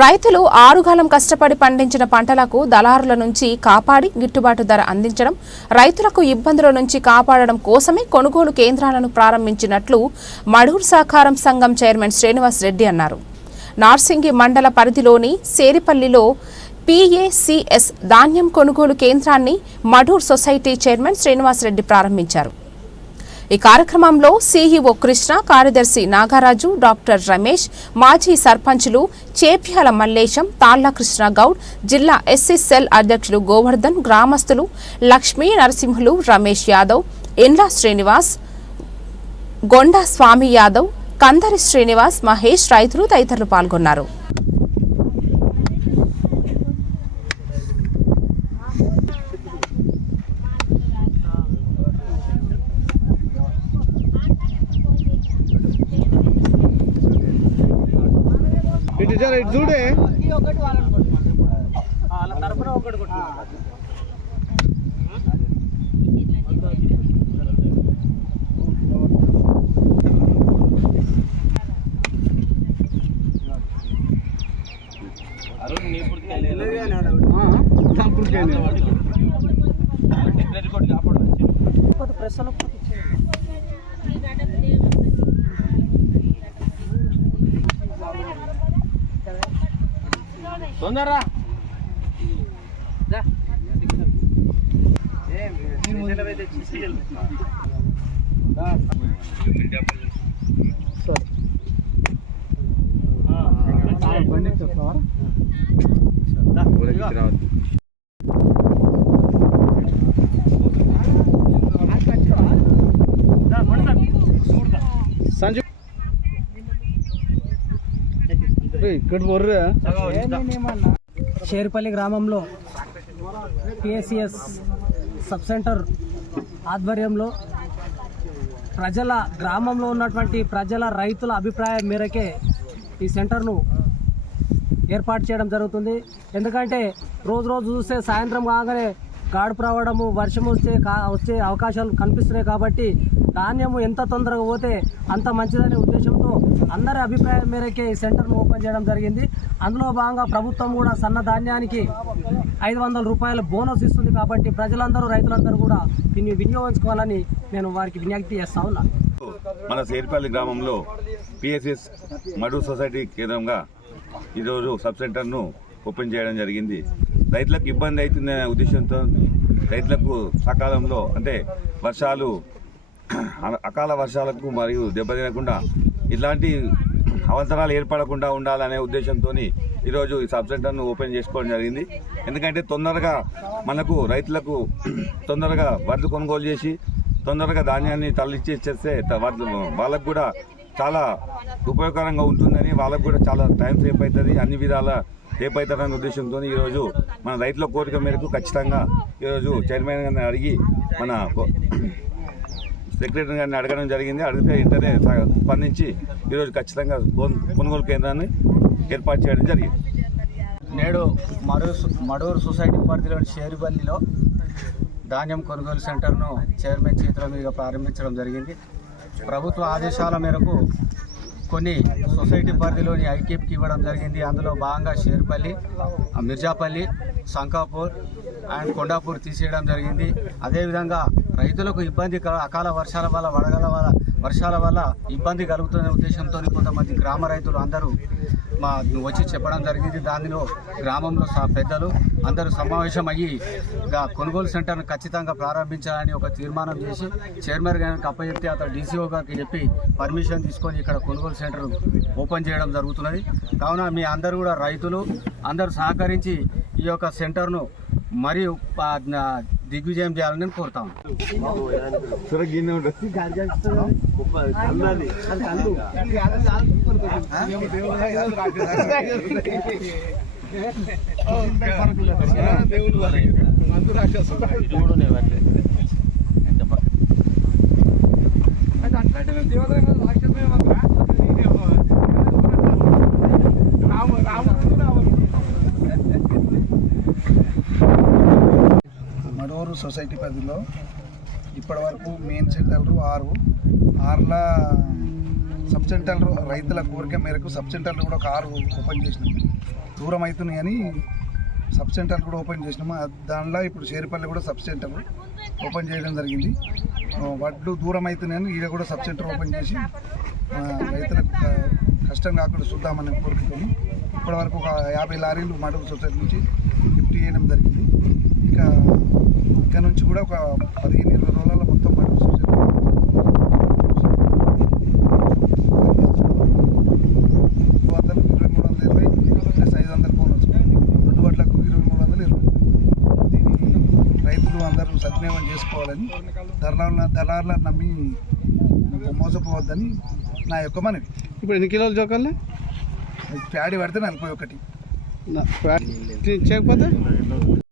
రైతులు ఆరుగాలం కష్టపడి పండించిన పంటలకు దళారుల నుంచి కాపాడి గిట్టుబాటు ధర అందించడం, రైతులకు ఇబ్బందుల నుంచి కాపాడడం కోసమే కొనుగోలు కేంద్రాలను ప్రారంభించినట్లు మడూరు సహకారం సంఘం చైర్మన్ శ్రీనివాస్ రెడ్డి అన్నారు. నార్సింగి మండల పరిధిలోని సేరిపల్లిలో PACS ధాన్యం కొనుగోలు కేంద్రాన్ని మడూరు సొసైటీ చైర్మన్ శ్రీనివాస్ రెడ్డి ప్రారంభించారు. ఈ కార్యక్రమంలో CEO కృష్ణ, కార్యదర్శి నాగరాజు, డాక్టర్ రమేష్, మాజీ సర్పంచులు చేప్యాల మల్లేశం, తాళ్ల కృష్ణ గౌడ్, జిల్లా SC సెల్ అధ్యక్షులు గోవర్ధన్, గ్రామస్తులు లక్ష్మీ నరసింహులు, రమేష్ యాదవ్, ఎండ్ల శ్రీనివాస్, గొండా స్వామి యాదవ్, కందరి శ్రీనివాస్, మహేష్, రైతులు తదితరులు పాల్గొన్నారు. చూడే తొందరరా సంజు ఇక్కడ బొర్రా చేరిపల్లి గ్రామంలో PACS సబ్ సెంటర్ ఆధ్వర్యంలో గ్రామంలో ఉన్నటువంటి ప్రజల రైతుల అభిప్రాయం మేరకే ఈ సెంటర్ను ఏర్పాటు చేయడం జరుగుతుంది. ఎందుకంటే రోజు చూస్తే సాయంత్రం కాగానే గాడుపు రావడము, వర్షం వచ్చే అవకాశాలు కనిపిస్తున్నాయి. కాబట్టి ధాన్యము ఎంత తొందరగా పోతే అంత మంచిదనే ఉద్దేశంతో అందరి అభిప్రాయం మేరకే ఈ సెంటర్ను ఓపెన్ చేయడం జరిగింది. అందులో భాగంగా ప్రభుత్వం కూడా సన్న ధాన్యానికి 500 రూపాయల బోనస్ ఇస్తుంది. కాబట్టి ప్రజలందరూ, రైతులందరూ కూడా దీన్ని వినియోగించుకోవాలని నేను వారికి విజ్ఞప్తి చేస్తా ఉన్నా. మన సేరిపల్లి గ్రామంలో PACS మడూరు సొసైటీ కేంద్రంగా ఈరోజు సబ్ సెంటర్ను ఓపెన్ చేయడం జరిగింది. రైతులకు ఇబ్బంది అవుతుందనే ఉద్దేశంతో రైతులకు సకాలంలో అంటే అకాల వర్షాలకు మరియు దెబ్బతినకుండా ఇలాంటి అవంతరాలు ఏర్పడకుండా ఉండాలనే ఉద్దేశంతో ఈరోజు ఈ సబ్ సెంటర్ను ఓపెన్ చేసుకోవడం జరిగింది. ఎందుకంటే తొందరగా మనకు రైతులకు తొందరగా వడ్లు కొనుగోలు చేసి తొందరగా ధాన్యాన్ని తరలిచ్చేస్తే వాళ్ళకు కూడా చాలా ఉపయోగకరంగా ఉంటుందని, వాళ్ళకు కూడా చాలా టైం సేఫ్ అవుతుంది, అన్ని విధాల సేఫ్ అవుతారనే ఉద్దేశంతో ఈరోజు మన రైతుల కోరిక మేరకు ఖచ్చితంగా ఈరోజు చైర్మన్ గారిని అడిగి మన సెక్రటరీ గారిని అడగడం జరిగింది. అడిగితే ఇంటనే స్పందించి ఈరోజు ఖచ్చితంగా కొనుగోలు కేంద్రాన్ని ఏర్పాటు చేయడం జరిగింది. నేడు మడూరు సొసైటీ పరిధిలోని షేరిపల్లిలో ధాన్యం కొనుగోలు సెంటర్ను చైర్మన్ చేతుల మీదుగా ప్రారంభించడం జరిగింది. ప్రభుత్వ ఆదేశాల మేరకు కొన్ని సొసైటీ పరిధిలోని ఐకేప్కి ఇవ్వడం జరిగింది. అందులో భాగంగా షేర్పల్లి, మిర్జాపల్లి, సంకాపూర్ అండ్ కొండాపూర్ తీసేయడం జరిగింది. అదేవిధంగా రైతులకు ఇబ్బంది, అకాల వర్షాల వల్ల, వడగల వల్ల, వర్షాల వల్ల ఇబ్బంది కలుగుతున్న ఉద్దేశంతో కొంతమంది గ్రామ రైతులు అందరూ వచ్చి చెప్పడం జరిగింది. దానిలో గ్రామంలో పెద్దలు అందరూ సమావేశం అయ్యి కొనుగోలు సెంటర్ను ఖచ్చితంగా ప్రారంభించాలని ఒక తీర్మానం చేసి చైర్మన్ గారికి అప్పచెప్తే అతను DCO గారికి చెప్పి పర్మిషన్ తీసుకొని ఇక్కడ కొనుగోలు సెంటర్ ఓపెన్ చేయడం జరుగుతున్నది. కావున మీ అందరూ కూడా రైతులు అందరూ సహకరించి ఈ యొక్క సెంటర్ను మరియు దిగ్విజయం చేయాలని కోరుతాము. మడూరు సొసైటీ పరిధిలో ఇప్పటివరకు మెయిన్ సెంటర్లు 6ల సబ్ సెంటర్లు రైతుల కోరిక మేరకు సబ్ సెంటర్లు కూడా ఒక 6 ఓపెన్ చేసినాము. దూరం అవుతున్నాయి అని సబ్ సెంటర్లు కూడా ఓపెన్ చేసినాము. దానిలో ఇప్పుడు షేరిపల్లి కూడా సబ్ సెంటర్ ఓపెన్ చేయడం జరిగింది. వడ్లు దూరం అవుతున్నాయని ఈడ కూడా సబ్ సెంటర్ ఓపెన్ చేసి రైతులకు కష్టం కాకుండా చూద్దామని కోరుకుంటుంది. ఇప్పటివరకు ఒక 50 లారీలు మడుగు సొసైటీ నుంచి లిఫ్ట్ చేయడం జరిగింది. ఇక నుంచి కూడా ఒక 15-20 రోజులలో మొత్తం మడుగు సొసైటీ 2320 ప్లస్ 500 బోనస్, దొడ్డు వడ్లకు 2320. దీన్ని రైతులు అందరూ సద్వినియోగం చేసుకోవాలని, దళారులను నమ్మి మోసపోవద్దని నా యొక్క మనవి. ఇప్పుడు ఎన్ని కిలోలు జోకాలి? ప్యాడీ పడితే 41 చేయకపోతే